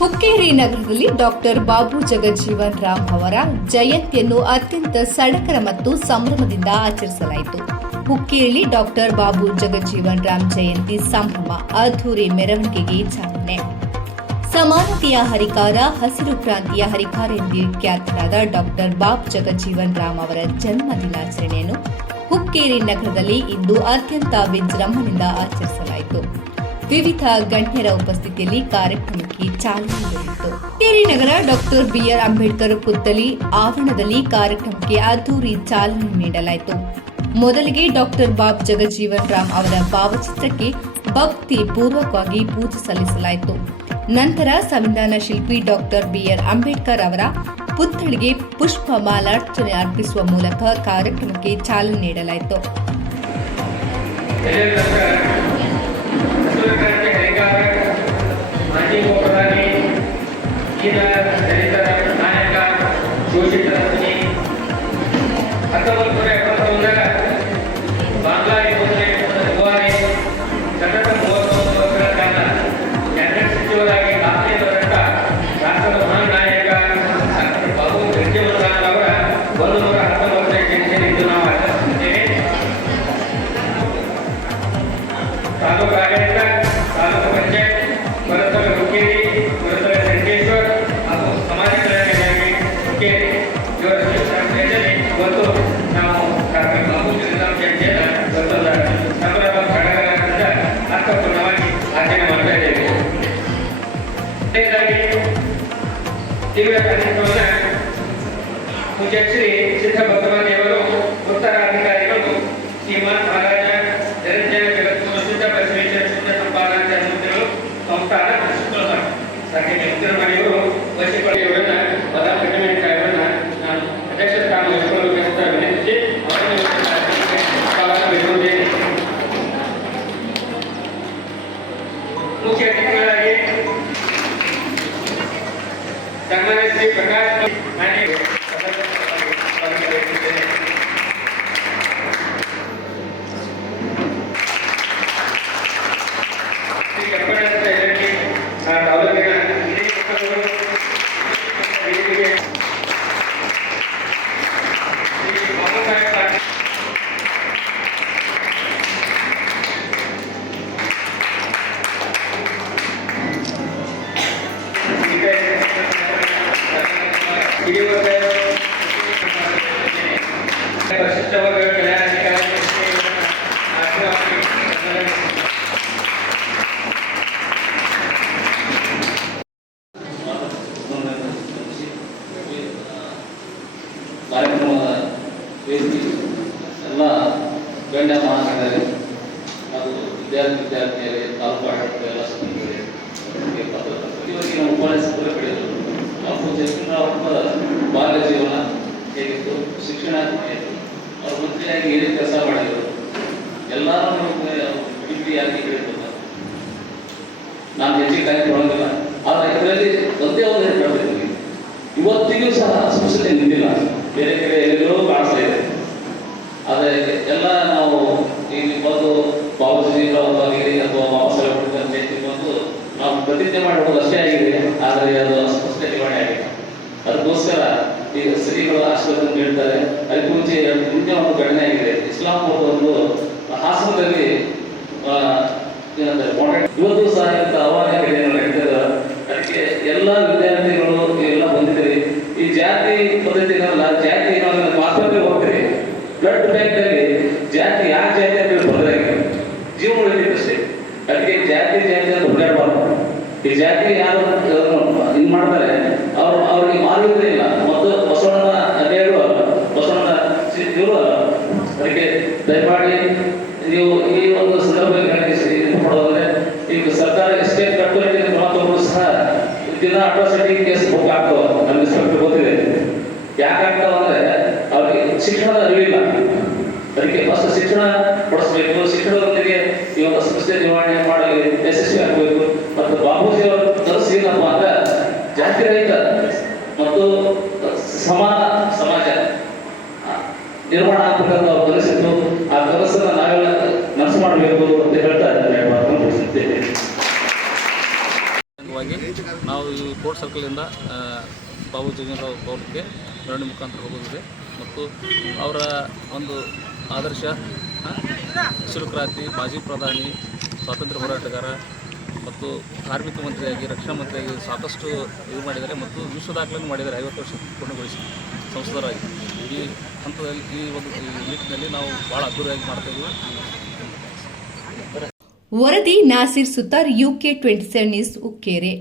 ಹುಕ್ಕೇರಿ ನಗರದಲ್ಲಿ ಡಾಕ್ಟರ್ ಬಾಬು ಜಗಜೀವನ್ ರಾಮ್ ಅವರ ಜಯಂತಿಯನ್ನು ಅತ್ಯಂತ ಸಡಗರ ಮತ್ತು ಸಂಭ್ರಮದಿಂದ ಆಚರಿಸಲಾಯಿತು. ಹುಕ್ಕೇರಿಯಲ್ಲಿ ಡಾಕ್ಟರ್ ಬಾಬು ಜಗಜೀವನ್ ರಾಮ್ ಜಯಂತಿ ಸಂಭ್ರಮ ಅದ್ದೂರಿ ಮೆರವಣಿಗೆಗೆ ಚಾಲನೆ. ಸಮಾನತೆಯ ಹರಿಕಾರ, ಹಸಿರು ಕ್ರಾಂತಿಯ ಹರಿಕಾರ ಎಂದೇ ಖ್ಯಾತರಾದ ಡಾಕ್ಟರ್ ಬಾಬು ಜಗಜೀವನ್ ರಾಮ್ ಅವರ ಜನ್ಮ ದಿನಾಚರಣೆಯನ್ನು ಹುಕ್ಕೇರಿ ನಗರದಲ್ಲಿ ಇಂದು ಅತ್ಯಂತ ವಿಜೃಂಭಣೆಯಿಂದ ಆಚರಿಸಲಾಯಿತು. ವಿವಿಧ ಗಣ್ಯರ ಉಪಸ್ಥಿತಿಯಲ್ಲಿ ಕಾರ್ಯಕ್ರಮಕ್ಕೆ ಚಾಲನೆ ದೊರೆಯಿತು. ಹುಕ್ಕೇರಿ ನಗರ ಡಾಕ್ಟರ್ ಬಿಆರ್ ಅಂಬೇಡ್ಕರ್ ಪುತ್ಥಳಿ ಆವರಣದಲ್ಲಿ ಕಾರ್ಯಕ್ರಮಕ್ಕೆ ಅದ್ದೂರಿ ಚಾಲನೆ ನೀಡಲಾಯಿತು. ಮೊದಲಿಗೆ ಡಾಕ್ಟರ್ ಬಾಬು ಜಗಜೀವನ್ ರಾಮ್ ಅವರ ಭಾವಚಿತ್ರಕ್ಕೆ ಭಕ್ತಿ ಪೂರ್ವಕವಾಗಿ ಪೂಜೆ ಸಲ್ಲಿಸಲಾಯಿತು. ನಂತರ ಸಂವಿಧಾನ ಶಿಲ್ಪಿ ಡಾಕ್ಟರ್ ಬಿಆರ್ ಅಂಬೇಡ್ಕರ್ ಅವರ ಪುತ್ಥಳಿಗೆ ಪುಷ್ಪ ಮಾಲಾರ್ಪಣೆ ಅರ್ಪಿಸುವ ಮೂಲಕ ಕಾರ್ಯಕ್ರಮಕ್ಕೆ ಚಾಲನೆ ನೀಡಲಾಯಿತು. ತೀವ್ರ ಕಾರ್ಯಕ್ರಮದ ಪೂಜ್ಯ ಶ್ರೀ ಸಿದ್ಧ ಭಗವಾನಿಯವರು ಉತ್ತರಾಧಿಕಾರಿಗಳು ಶ್ರೀಮಾನ್ ಮಹಾರಾಜ ನಿರಂಜನ ಜಗದ್ಗುರು ಸಿದ್ಧ ಬಸವೇಶ್ವರ ಶುದ್ಧ ಸಂಪಾದಕ ಮೂರ್ತಿಗಳು ಸಂಸ್ಥಾನ ನಡೆಸಿಕೊಳ್ಳುತ್ತಾರೆ. ಸಾರಿಗೆ ಉತ್ತರಮಣಿಯವರು ವಶಿಕೊಳ್ಳಿಯವರನ್ನ ಪದ ಕಡಿಮೆಂಟ್ ಅವರನ್ನ ನಾನು ಅಧ್ಯಕ್ಷ ಸ್ಥಾನ ವಹಿಸಿಕೊಳ್ಳಬೇಕಂತ ವಿನಂತಿಸಿ ಅವರನ್ನು ಬಿಡುವುದೇನೆ. ಮುಖ್ಯ ಅತಿಥಿಗಳಾಗಿ ಸನ್ಮಾನ್ಯ ಶ್ರೀ ಪ್ರಕಾಶ್ ಕಾರ್ಯಕ್ರಮದ ವೇದಿಕೆ ಎಲ್ಲ ಗಣ್ಯ ಮಹಾನಗರೇ ಹಾಗೂ ವಿದ್ಯಾರ್ಥಿನಿಯರೇ, ತಾಲೂಕು ಆಡಳಿತ ಎಲ್ಲ ಸಮಿತಿಗಳೇ, ಇವರಿಗೆ ನಾವು ಉಪನ್ಯಾಸಕರು ಪಡೆದರು. ಬಾಬು ಜಗಜೀವನ್ ಅವರ ಬಾಲ್ಯ ಜೀವನ ಹೇಗಿತ್ತು, ಶಿಕ್ಷಣ ಹೇಗಿತ್ತು, ಅವರು ಮಂತ್ರಿಯಾಗಿ ಏನೇನು ಕೆಲಸ ಮಾಡಿದರು ಎಲ್ಲರೂ ಡಿಗ್ರಿಯಾಗಿ ಹೇಳಿದ್ರು. ನಾನು ಹೆಚ್ಚಿಗೆ ಟೈಮ್ ಕೊಡೋದಿಲ್ಲ, ಆದರೆ ಇದರಲ್ಲಿ ಒಂದೇ ಒಂದು ಹೇಳ್ತಿದ್ದೀನಿ, ಇವತ್ತಿಗೂ ಸಹ ಅಸ್ಪೃಶ್ಯತೆ ನಿಂತಿಲ್ಲ. ಬೇರೆ ಕಡೆ ಎಲ್ಲರೂ ಕಾಣಿಸ್ತಾ ಇದೆ. ಆದರೆ ಎಲ್ಲ ನಾವು ಇಲ್ಲಿ ಬಂದು ಬಾಬೂಜಿ ಅಥವಾ ಬಾಬಾ ಸಾಹೇಬ್ ಅಂಬೇಡ್ಕರ್ ಜಯಂತಿ ಬಂದು ನಾವು ಪ್ರತಿಜ್ಞೆ ಮಾಡುವುದು ಅಷ್ಟೇ ಆಗಿದೆ, ಆದರೆ ಅದು ಅಸ್ಪೃಶ್ಯತೆ ನಿವಾರಣೆ ಆಗಿದೆ. ಅದಕ್ಕೋಸ್ಕರ ಈಗ ಶ್ರೀಗಳು ಆಶೀರ್ವಾದ ನೀಡ್ತಾರೆ. ಅದಕ್ಕೆ ಮುಂಚೆ ಒಂದು ಘಟನೆ ಆಗಿದೆ. ಇಸ್ಲಾಂಪುರದ ಒಂದು ಹಾಸನದಲ್ಲಿ ಇವತ್ತು ಸಹ ಅವಾರ್ಡ್ ನಡೀತದೆ. ಅದಕ್ಕೆ ಎಲ್ಲ ವಿದ್ಯಾರ್ಥಿಗಳು ಎಲ್ಲ ಬಂದಿದ್ದೀರಿ. ಈ ಜಾತಿ ಪದ್ಧತಿ ಏನಲ್ಲ, ಜಾತಿ ಆಸ್ಪತ್ರೆಗೆ ಹೋಗ್ತೀರಿ, ಬ್ಲಡ್ ಬ್ಯಾಂಕ್ ಅಲ್ಲಿ ಜಾತಿ ಯಾವ ಜಾತಿ ಅಂತ ತೊಂದರೆ ಆಗಿದೆ, ಜೀವ ಉಳಿದಿದ್ದಷ್ಟೇ. ಅದಕ್ಕೆ ಜಾತಿ ಅಂತ ಹುಡುಗಾಡಬಾರ್ದು. ಈ ಜಾತಿ ಯಾರು ಇದು ಮಾಡ್ತಾರೆ ಅವ್ರಿಗೆ ಮಾರುವುದೇ ಇಲ್ಲ. ಮತ್ತು ಬಸವಣ್ಣನ ಅದೇಳು ಅಲ್ಲ, ಬಸವಣ್ಣನ ಇವರು ಅಲ್ಲ. ಅದಕ್ಕೆ ದಯಮಾಡಿ ನೀವು ಈ ಒಂದು ಸಂದರ್ಭದಲ್ಲಿ ಮಾಡೋದಂದ್ರೆ ಈಗ ಸರ್ಕಾರ ಎಷ್ಟೇ ಕಟ್ಟುನಿಟ್ಟಿನ ಕ್ರಮ ತಗೊಂಡು ಸಹ ದಿನ ಅಟ್ರಾಸಿಟಿ ಕೇಸ್ ಬುಕ್ ಆಗ್ತಾವ. ನಮಗೆ ಸ್ವಲ್ಪ ಗೊತ್ತಿದೆ ಯಾಕೆ ಆಗ್ತಾವ ಅಂದ್ರೆ ಅವ್ರಿಗೆ ಶಿಕ್ಷಣದ ಅರಿವಿಲ್ಲ. ಅದಕ್ಕೆ ಫಸ್ಟ್ ಶಿಕ್ಷಣ ಕೊಡಿಸ್ಬೇಕು. ಶಿಕ್ಷಣದೊಂದಿಗೆ ಈ ಒಂದು ಅಸ್ಪೃಶ್ಯತೆ ನಿವಾರಣೆ ಮಾಡಲು ಯಶಸ್ವಿ ಆಗಬೇಕು. ಮತ್ತು ಬಾಬೂಜಿ ಅವರು ಕನಸು ಏನಪ್ಪ ಅಂದ್ರೆ ಜಾತಿ ರಹಿತ ಮತ್ತು ಸಮಾನ ಸಮಾಜ ನಿರ್ಮಾಣ ಆಗ್ಬೇಕಂತ ಅವ್ರ ಕನಸಿತ್ತು. ಆ ಕನಸನ್ನು ನಾವೆಲ್ಲ ನನಸು ಮಾಡಬೇಕು ಅಂತ ಹೇಳ್ತಾ ಇದ್ದಾರೆ. ನಾವು ಈ ಕೋರ್ಟ್ ಸರ್ಕಲಿಂದ ಬಾಬು ಜಗಜೀವನರಾಮ್ ಭವನಕ್ಕೆ ಮೆರವಣಿಗೆ ಮುಖಾಂತರ ಹೋಗೋದಿದೆ ಮತ್ತು ಅವರ ಒಂದು ಆದರ್ಶ ಹಸಿರು ಕ್ರಾಂತಿ, ಮಾಜಿ ಪ್ರಧಾನಿ, ಸ್ವಾತಂತ್ರ್ಯ ಹೋರಾಟಗಾರ ಮತ್ತು ಕಾರ್ಮಿಕ ಮಂತ್ರಿಯಾಗಿ, ರಕ್ಷಣಾ ಮಂತ್ರಿಯಾಗಿ ಸಾಕಷ್ಟು ಇದು ಮಾಡಿದ್ದಾರೆ ಮತ್ತು ವಿಶ್ವ ದಾಖಲೆಯನ್ನು ಮಾಡಿದ್ದಾರೆ. 50 ವರ್ಷ ಪೂರ್ಣಗೊಳಿಸಿ ಸಂಸದರಾಗಿ ಈ ಹಂತದಲ್ಲಿ ಈ ನಿಟ್ಟಿನಲ್ಲಿ ನಾವು ಭಾಳ ಅದ್ದೂರಿಯಾಗಿ ಮಾಡ್ತಾಯಿದ್ದೀವಿ. ವರದಿ ನಾಸಿರ್ ಸುತಾರ್, UK 27 ನ್ಯೂಸ್, ಉಕ್ಕೇರೆ.